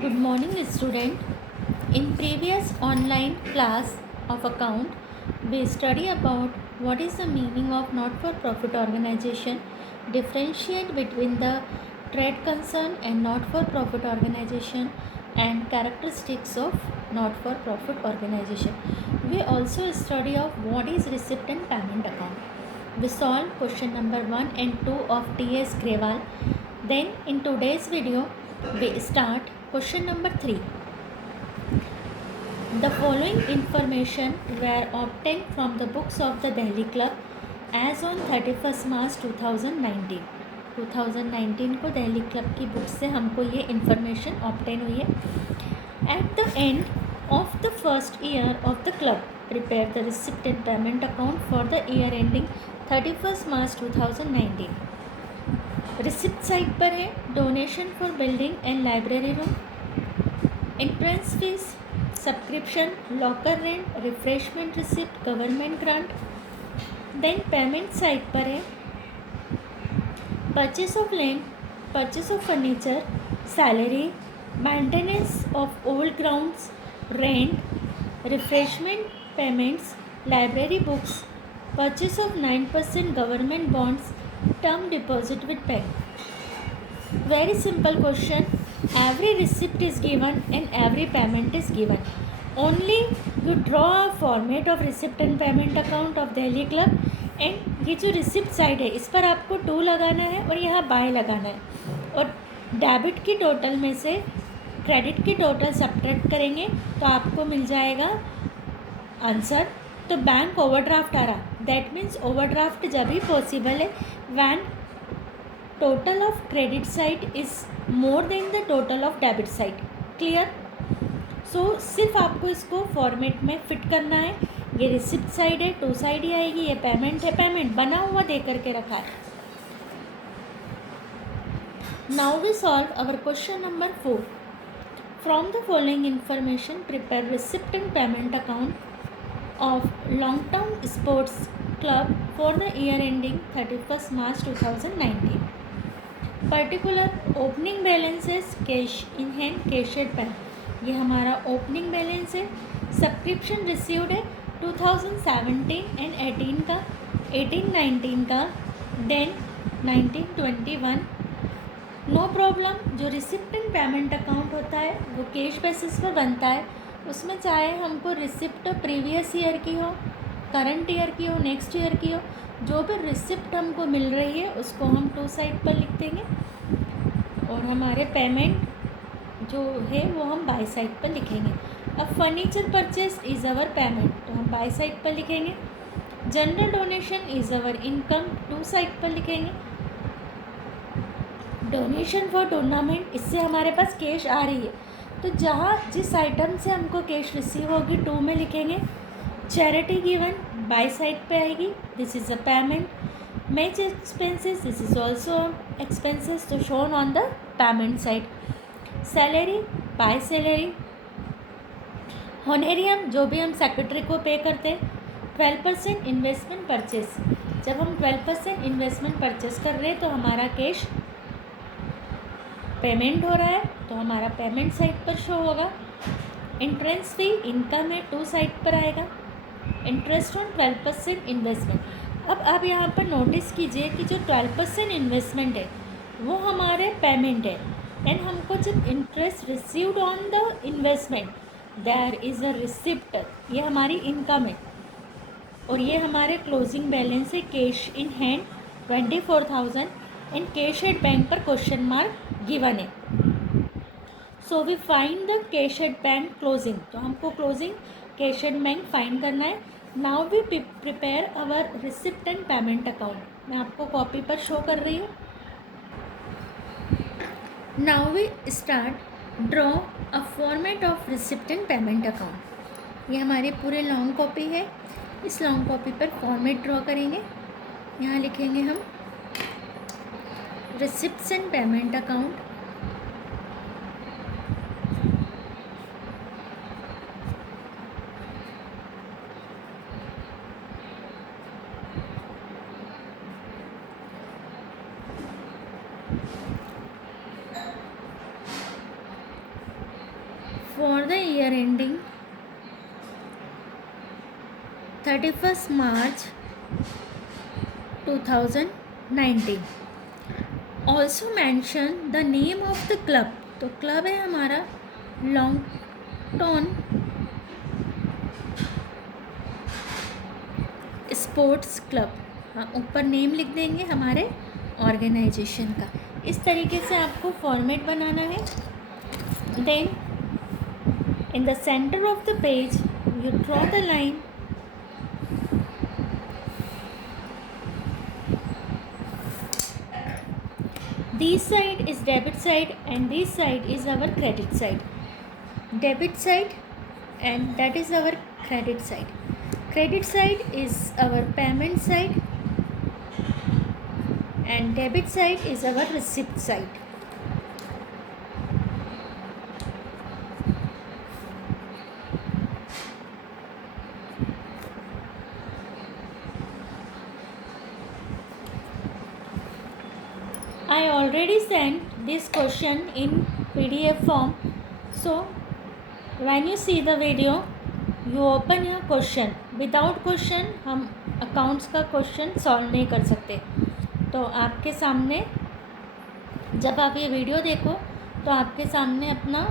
Good morning, student. In previous online class of account, we study about what is the meaning of not-for-profit organization, differentiate between the trade concern and not-for-profit organization, and characteristics of not-for-profit organization. We also study of what is receipt and payment account. We solve question number 1 and 2 of T.S. Grewal. Then in today's video, we start question number 3. The following information were obtained from the books of the Delhi Club as on 31st March 2019. 2019 को दिल्ली क्लब की बुक से हमको ये information obtain हुई है. At the end of the first year of the club prepare the receipt and payment account for the year ending 31st March 2019. Receipt side पर है donation for building and library room, entrance fees, subscription, locker rent, refreshment receipt, government grant. Then payment side पर है purchase of land, purchase of furniture, salary, maintenance of old grounds, rent, refreshment payments, library books, purchase of 9% government bonds, term deposit with bank. Very simple question. Every receipt is given and every payment is given. Only you draw a format of receipt and payment account of Delhi Club and ये जो receipt side है इस पर आपको 2 लगाना है और यहाँ बाय लगाना है और डेबिट की टोटल में से क्रेडिट की टोटल सब्ट्रैक्ट करेंगे तो आपको मिल जाएगा आंसर. तो बैंक ओवरड्राफ्ट आ रहा, दैट मीन्स ओवरड्राफ्ट जब भी पॉसिबल है when total of credit side is more than the total of debit side. Clear? So सिर्फ आपको इसको फॉर्मेट में फिट करना है. ये रिसिप्ट साइड है, 2 साइड ही आएगी. ये पेमेंट है, पेमेंट बना हुआ दे करके रखा है. Now we solve our question number 4. From the following information prepare receipt and payment account of long term sports club for the year ending 31st March 2019. Particular opening balances cash in hand, cash at bank. ये हमारा opening balance है. Subscription received है 2017 and 18 का, 18-19 का, then 19-21. No problem. जो receipt and payment account होता है वो कैश बेसिस पर बनता है. उसमें चाहे हमको रिसिप्ट प्रीवियस ईयर की हो, करंट ईयर की हो, नेक्स्ट ईयर की हो, जो भी रिसिप्ट हमको मिल रही है उसको हम 2 साइड पर लिख देंगे और हमारे पेमेंट जो है वो हम बाय साइड पर लिखेंगे. अब furniture purchase is our payment तो हम बाय साइड पर लिखेंगे. General donation is our income 2 साइड पर लिखेंगे. डोनेशन फॉर टूर्नामेंट इससे हमारे पास कैश आ रही है तो जहाँ जिस आइटम से हमको कैश रिसीव होगी 2 में लिखेंगे. चैरिटी गिवन बाय साइड पे आएगी, this is a payment. Match expenses this is also expenses तो shown on the payment side. Salary by salary. Honorarium जो भी हम सेक्रेटरी को पे करते हैं. 12% इन्वेस्टमेंट परचेस, जब हम 12% इन्वेस्टमेंट परचेस कर रहे हैं तो हमारा कैश पेमेंट हो रहा है तो हमारा पेमेंट साइड पर शो होगा. इंट्रेंस फी इनकम है 2 साइड पर आएगा. इंटरेस्ट ऑन 12% इन्वेस्टमेंट. अब आप यहाँ पर नोटिस कीजिए कि जो 12% इन्वेस्टमेंट है वो हमारे पेमेंट है एंड हमको जब interest received on the investment there is a receipt, ये हमारी इनकम है और ये हमारे क्लोजिंग बैलेंस है. Cash in hand 24,000 and cash at bank पर क्वेश्चन मार्क गिवन है. So we find the cash at bank closing, तो हमको closing cash at bank find करना है. Now we prepare our receipt and payment account. मैं आपको copy पर show कर रही हूँ. Now we start draw a format of receipt and payment account. ये हमारी पूरे लॉन्ग कॉपी है. इस लॉन्ग कॉपी पर फॉर्मेट ड्रॉ करेंगे. यहाँ लिखेंगे हम receipts and payment account. for the year ending 31st March 2019. Also mention the name of the club. तो क्लब है हमारा लॉन्गटन स्पोर्ट्स क्लब. हाँ, ऊपर नेम लिख देंगे हमारे ऑर्गेनाइजेशन का. इस तरीके से आपको फॉर्मेट बनाना है. Then in the centre of the page you draw the line. This side is debit side and this side is our credit side. Debit side and that is our credit side. Credit side is our payment side and debit side is our receipt side. I already sent this question in PDF form. So when you see the video, you open your question. Without question हम accounts का question solve नहीं कर सकते. तो आपके सामने जब आप ये वीडियो देखो तो आपके सामने अपना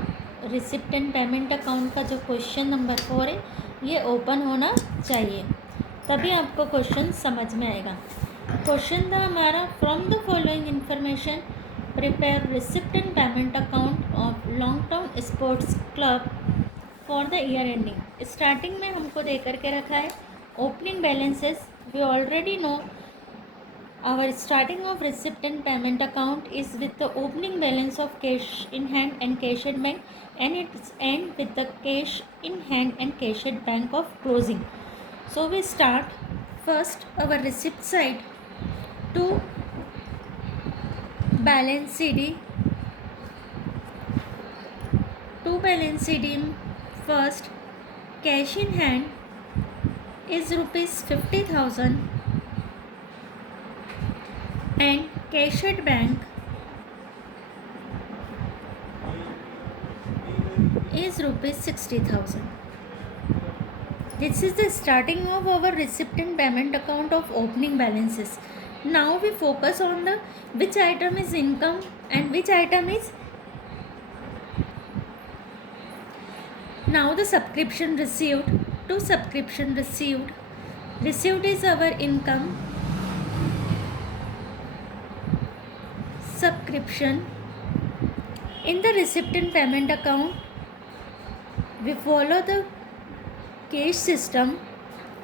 रिसिप्ट एंड पेमेंट अकाउंट का जो क्वेश्चन नंबर 4 है ये ओपन होना चाहिए, तभी आपको क्वेश्चन समझ में आएगा. क्वेश्चन था हमारा, from the following information prepare receipt and payment account of long term sports club for the year ending. Starting में हमको दे करके रखा है opening balances. We already know our starting of receipt and payment account is with the opening balance of cash in hand and cash at bank and its end with the cash in hand and cash at bank of closing. So we start first our receipt side to balance CD. To balance CD, first cash in hand is rupees 50,000 and cash at bank is rupees 60,000. This is the starting of our receipt and payment account of opening balances. Now we focus on the which item is income and which item is now the subscription received. To subscription received. Received is our income. Subscription. In the receipt and payment account we follow the cash system.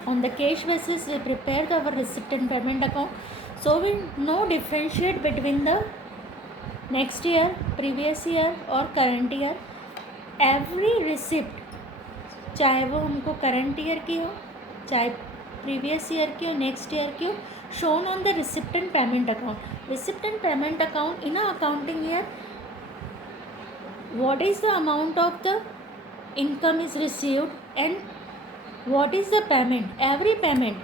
On the cash basis we prepare our receipt and payment account. So we no differentiate between the next year, previous year or current year. Every receipt, चाहे वो हमको current year की हो, चाहे previous year की हो, next year की हो, shown on the receipt and payment account. Receipt and payment account in a accounting year, what is the amount of the income is received and what is the payment, every payment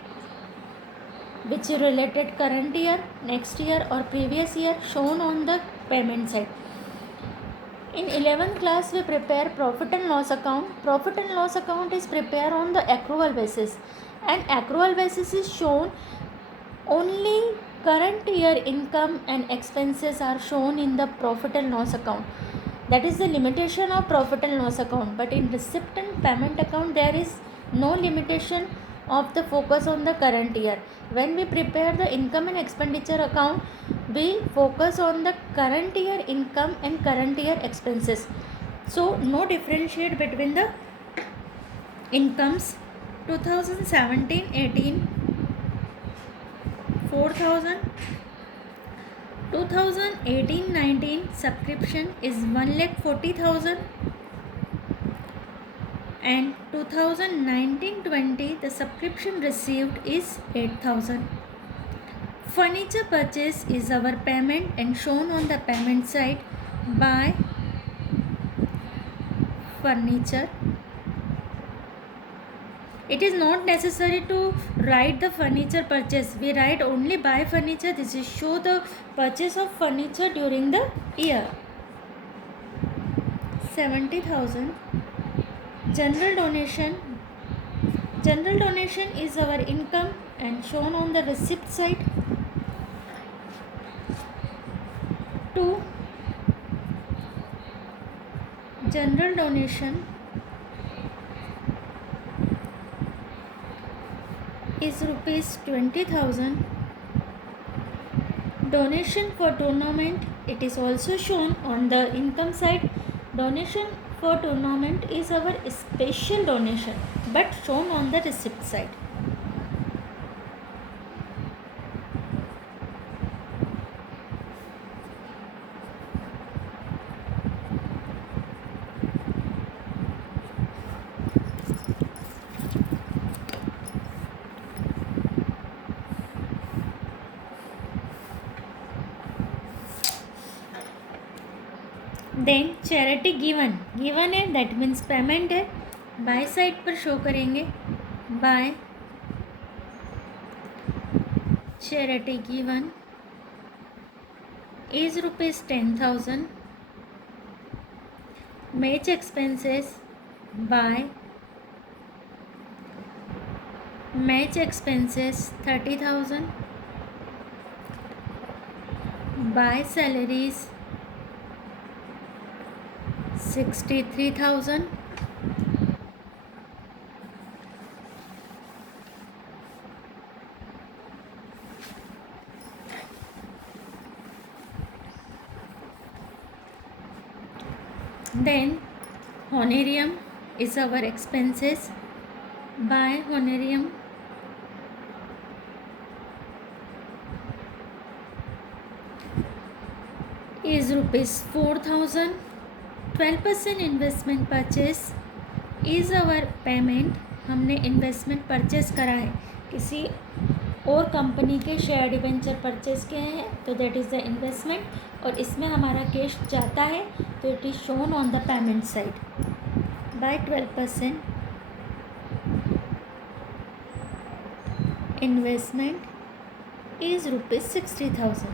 which is related current year, next year or previous year shown on the payment side. In 11th class we prepare profit and loss account. Profit and loss account is prepared on the accrual basis and accrual basis is shown only current year income and expenses are shown in the profit and loss account. That is the limitation of profit and loss account. But in receipt and payment account there is no limitation of the focus on the current year. When we prepare the income and expenditure account, we focus on the current year income and current year expenses. So no differentiate between the incomes. 2017-18 4,000. 2018-19 subscription is 1,40,000 and 2019-20 the subscription received is 8,000. Furniture purchase is our payment and shown on the payment side by furniture. It is not necessary to write the furniture purchase. We write only buy furniture. This is show the purchase of furniture during the year. 70,000 General donation. General donation is our income and shown on the receipt side. 2. General donation is rupees 20,000. Donation for tournament, it is also shown on the income side. Donation for tournament is our special donation but shown on the receipt side. Then charity given given है that means payment है. By side पर show करेंगे. By charity given is rupees 10,000. Match expenses by match expenses 30,000. By salaries 63,000. Then honorarium is our expenses. By honorarium is rupees 4,000. 12% investment purchase is our payment. हमने investment purchase करा है, किसी और कंपनी के share debenture purchase किए हैं तो that is the investment, और इसमें हमारा कैश जाता है तो it is shown on the payment side. By 12% investment is rupees 60,000.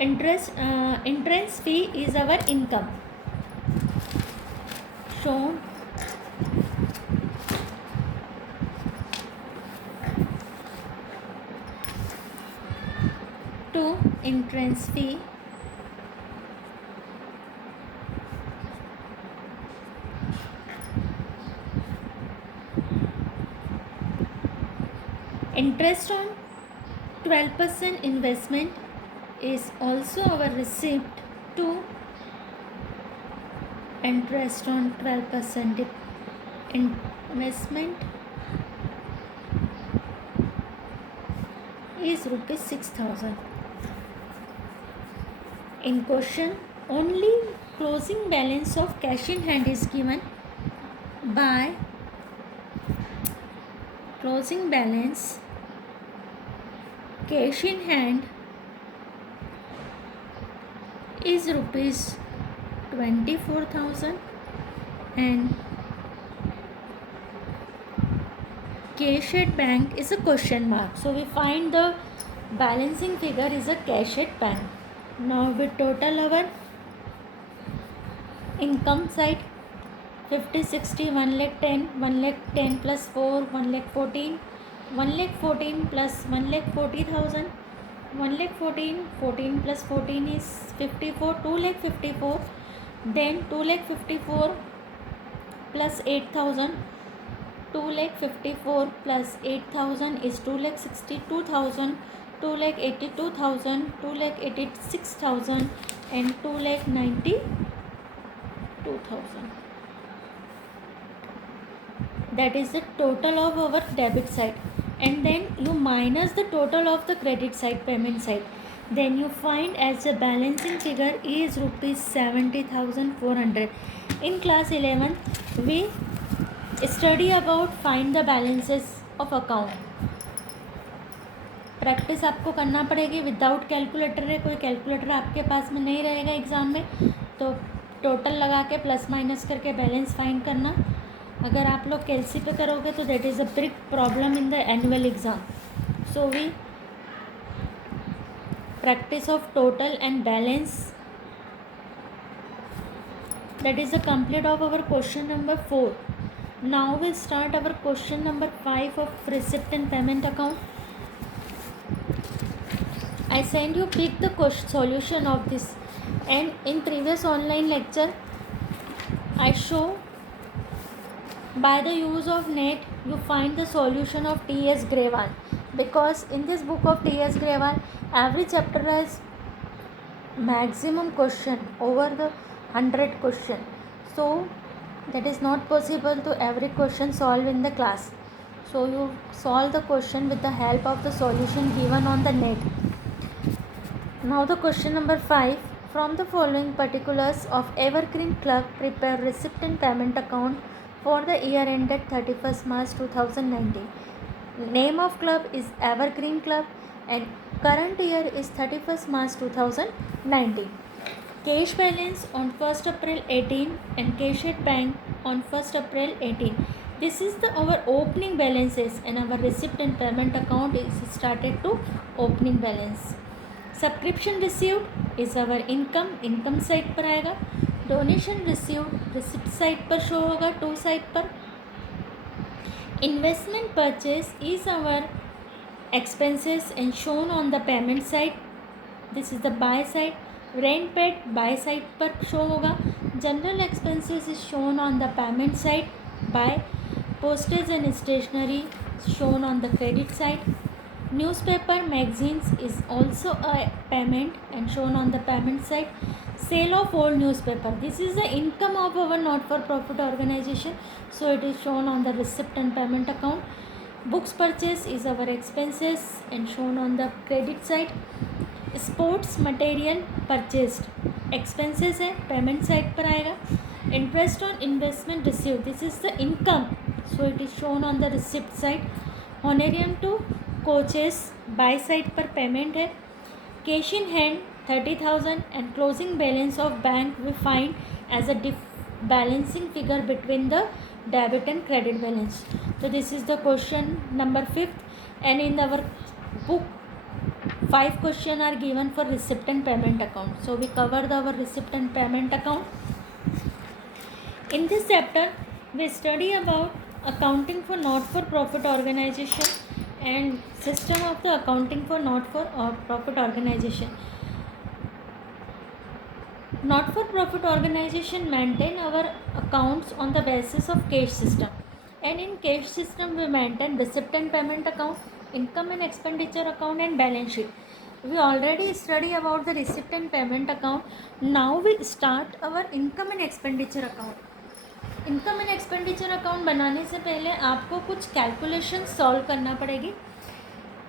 entrance fee is our income shown to entrance fee interest on 12% investment is also our receipt to interest on 12% investment is rupees 6,000. In question, only closing balance of cash in hand is given. By closing balance cash in hand is rupees 24,000 and cash at bank is a question mark. So we find the balancing figure is a cash at bank. Now we total our income side. 50, 60, 1 lakh 10, 1 lakh 10 plus 4, 1 lakh 14, 1 lakh 14 plus 1 lakh 40,000. 1 lakh 14, 14 plus 14 is 54, 2 lakh 54. Then 2 lakh 54 plus 8,000. 2 lakh 54 plus 8,000 is 2 lakh 62,000. 2 lakh 82,000, 2 lakh 86,000 and 2 lakh 92,000. That is the total of our debit side. And then you minus the total of the credit side, payment side. Then you find as the balancing figure is rupees 70,400. In class 11, we study about find the balances of account. Practice आपको करना पड़ेगी. Without calculator है, कोई कैलकुलेटर आपके पास में नहीं रहेगा एग्ज़ाम में, तो टोटल लगा के प्लस माइनस करके बैलेंस फाइंड करना. अगर आप लोग कैलसी पे करोगे तो that is a big problem in the annual exam. So we practice of total and balance, that is the complete of our question number 4. Now we'll start our question number 5 of receipt and payment account. I send you pick the solution of this, and in previous online lecture I show by the use of net you find the solution of T.S. Grewal, because in this book of T.S. Grewal every chapter has maximum question over the 100 question, so that is not possible to every question solve in the class. So you solve the question with the help of the solution given on the net. Now the question number 5. From the following particulars of Evergreen Club, prepare receipt and payment account for the year ended 31st March 2019. Name of club is Evergreen Club and current year is 31st March 2019. Cash balance on 1st April 18 and cash at bank on 1st April 18. This is our opening balances, and our receipt and payment account is started to opening balance. Subscription received is our income side पर आएगा. Donation received receipt side पर show होगा, to side पर. Investment purchase is our expenses and shown on the payment side. This is the by side. Rent paid by side पर show होगा. General expenses is shown on the payment side by. Postage and stationery shown on the credit side. Newspaper magazines is also a payment and shown on the payment side. Sale of old newspaper, this is the income of our not for profit organization, so it is shown on the receipt and payment account. Books purchase is our expenses and shown on the credit side. Sports material purchased expenses है, payment side पर आएगा. Interest on investment received, this is the income, so it is shown on the receipt side. Honorarium to coaches by side पर payment है. Cash in hand 30,000 and closing balance of bank we find as a balancing figure between the debit and credit balance. तो this is the question number 5th and in our book 5 questions are given for receipt and payment account. So we cover our receipt and payment account. In this chapter we study about accounting for not for profit organization and system of the accounting for not for profit organization. Not for profit organization maintain our accounts on the basis of cash system, and in cash system we maintain receipt and payment account, income and expenditure account and balance sheet. We already study about the receipt and payment account. Now we start our income and expenditure account. Income and expenditure account बनाने से पहले आपको कुछ calculation solve करना पड़ेगी,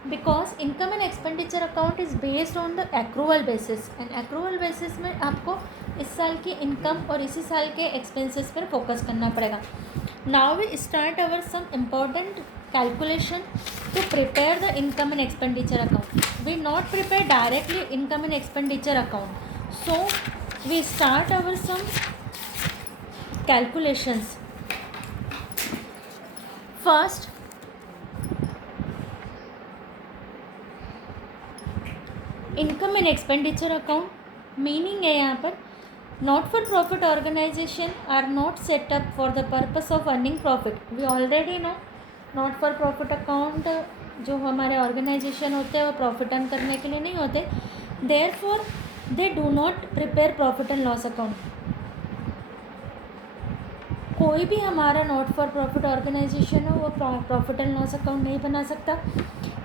because income and expenditure account is based on the accrual basis, and accrual basis में आपको इस साल की इनकम और इसी साल के एक्सपेंसेस पर फोकस करना पड़ेगा. Now we start our some important calculation to prepare the income and expenditure account. We not prepare directly income and expenditure account, so we start our some calculations. First, income and expenditure account meaning है यहाँ पर not for profit organisation are not set up for the purpose of earning profit. We already know not for profit account जो हमारे ऑर्गेनाइजेशन होते हैं वो profit earn करने के लिए नहीं होते. Therefore they do not prepare profit and loss account. कोई भी हमारा नॉट फॉर प्रॉफिट ऑर्गेनाइजेशन हो वो प्रॉफिट एंड लॉस अकाउंट नहीं बना सकता.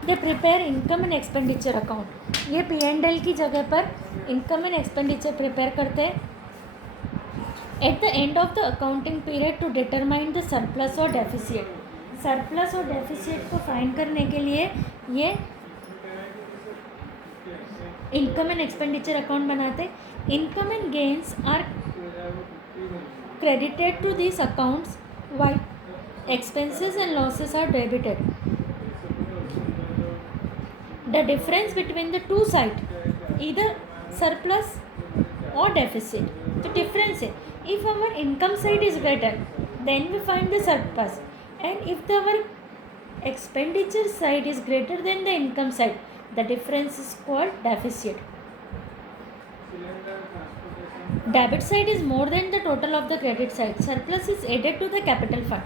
They prepare income and expenditure account. ये P&L की जगह पर इनकम एंड एक्सपेंडिचर प्रिपेयर करते हैं at the end of the accounting period to determine the surplus और डेफिसिट. सरप्लस और डेफिसिट को फाइंड करने के लिए ये इनकम एंड एक्सपेंडिचर अकाउंट बनाते. Income and gains are credited to these accounts while expenses and losses are debited. The difference between the two sides either surplus or deficit. The difference is if our income side is greater then we find the surplus, and if our expenditure side is greater than the income side the difference is called deficit. Debit side is more than the total of the credit side. Surplus is added to the capital fund.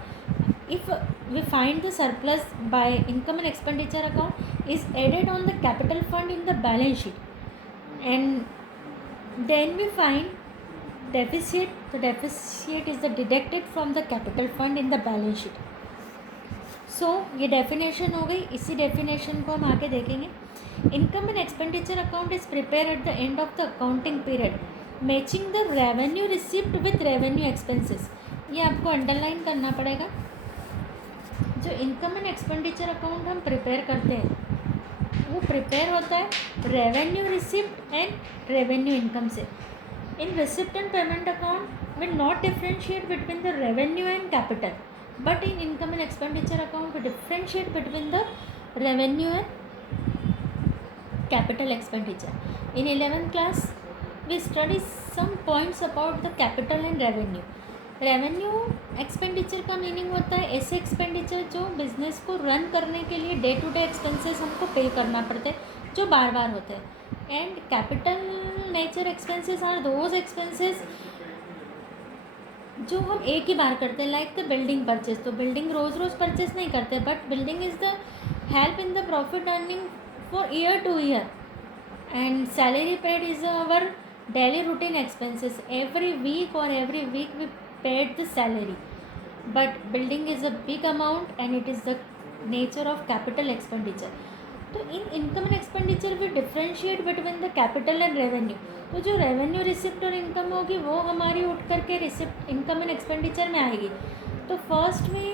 if we find the surplus by income and expenditure account is added on the capital fund in the balance sheet, and then we find deficit. The deficit is the deducted from the capital fund in the balance sheet. सो ये डेफिनेशन हो गई. इसी डेफिनेशन को हम आगे देखेंगे. Income and expenditure account is prepare at the end of the accounting period matching the revenue receipt with revenue expenses. ये आपको अंडरलाइन करना पड़ेगा. जो इनकम एंड एक्सपेंडिचर अकाउंट हम प्रिपेयर करते हैं वो प्रिपेयर होता है revenue receipt and revenue income से. In receipt and payment account will not differentiate between the revenue and capital, but in income and expenditure account we differentiate between the revenue and capital expenditure. In 11th class we study some points about the capital and revenue. Revenue expenditure का मीनिंग होता है ऐसे एक्सपेंडिचर जो बिजनेस को रन करने के लिए day to day expenses हमको पे करना पड़ते हैं जो बार बार होते हैं. And capital nature expenses are those expenses जो हम एक ही बार करते हैं, लाइक द बिल्डिंग परचेज. तो बिल्डिंग रोज़ रोज़ परचेज नहीं करते, but building is the help in the profit earning for year to year. And salary paid is our daily routine expenses. Every week और every week we paid the salary, but building is a big amount and it is the nature of capital expenditure. तो in income and expenditure we differentiate between the capital and revenue. तो जो revenue receipt और इनकम होगी वो हमारी उठ करके receipt income and expenditure में आएगी. तो फर्स्ट में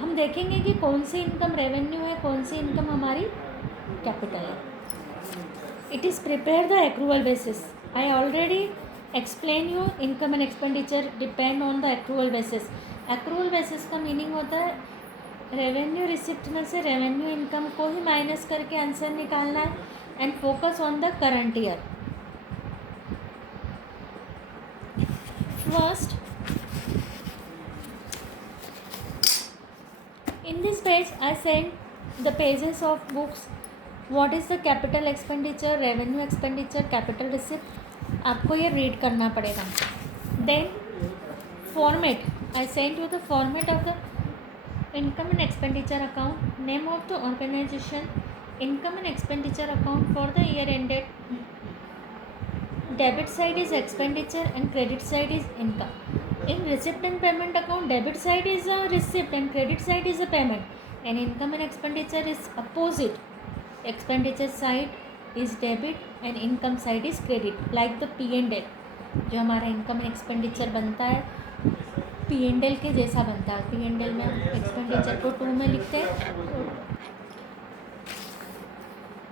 हम देखेंगे कि कौन सी इनकम रेवेन्यू है, कौन सी इनकम हमारी कैपिटल है. It is prepare the accrual basis. I already explain you income and expenditure depend on the accrual basis. Accrual basis का मीनिंग होता है रेवेन्यू रिसिप्ट में से रेवेन्यू इनकम को ही माइनस करके आंसर निकालना है and focus on the current year. First, in this page I sent the pages of books. What is the capital expenditure, revenue expenditure, capital receipt. आपको ये रीड करना पड़ेगा. Then format, I sent you the format of the income and expenditure account. Name of the organization, income and expenditure account for the year ended. Debit side is expenditure and credit side is income. In receipt and payment account, debit side is a receipt and credit side is a payment. And income and expenditure is opposite. Expenditure side is debit and income side is credit. Like the P&L, जो हमारा income and expenditure बनता है P&L के जैसा बनता है. P&L में हम एक्सपेंडिचर को 2 में लिखते हैं.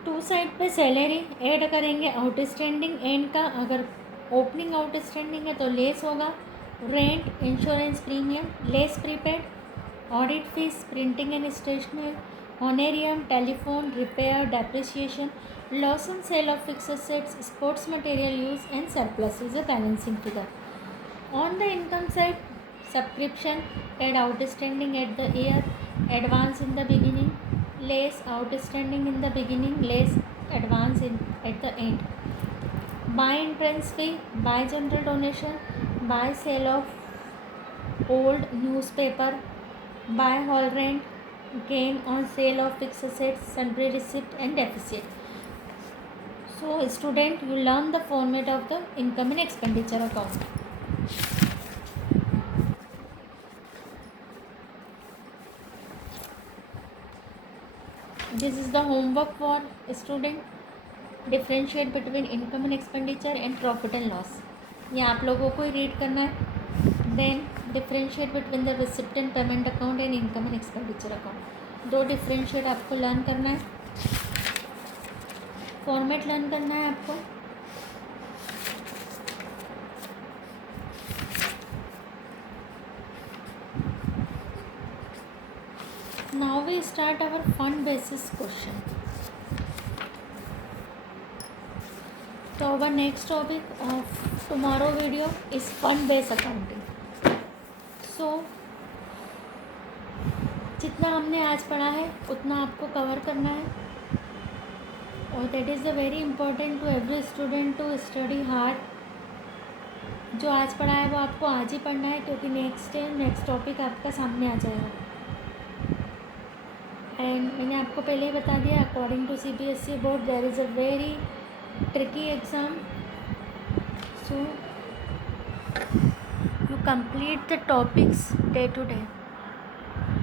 टू साइड पे सैलरी ऐड करेंगे. आउटस्टैंडिंग एंड का अगर ओपनिंग आउटस्टैंडिंग है तो लेस होगा. Rent, insurance premium, less prepaid, audit fees, printing and stationery, honorarium, telephone, repair, depreciation, loss on sale of fixed assets, sports material use and surplus is a balancing figure. On the income side, subscription add outstanding at the year, advance in the beginning, less outstanding in the beginning, less advance at the end. Buy entrance fee, buy general donation, buy sale of old newspaper, buy hall rent, gain on sale of fixed assets, sundry receipt and deficit. So student, you learn the format of the income and expenditure account. This is the homework for student. Differentiate between income and expenditure and profit and loss. ये आप लोगों को ही रीड करना है. Then differentiate between the receipt and payment account and income and expenditure account. 2 differentiate आपको लर्न करना है. Format learn करना है आपको. Now we start our fund basis question. So our next topic of tomorrow video is fund based accounting. So जितना हमने आज पढ़ा है उतना आपको कवर करना है, और that is the very important to every student to study hard जो आज पढ़ा है वो आपको आज ही पढ़ना है, क्योंकि नेक्स्ट टॉपिक आपका सामने आ जाएगा। एंड मैंने आपको पहले ही बता दिया, according to CBSE board there is a very tricky exam, so you complete the topics day to day.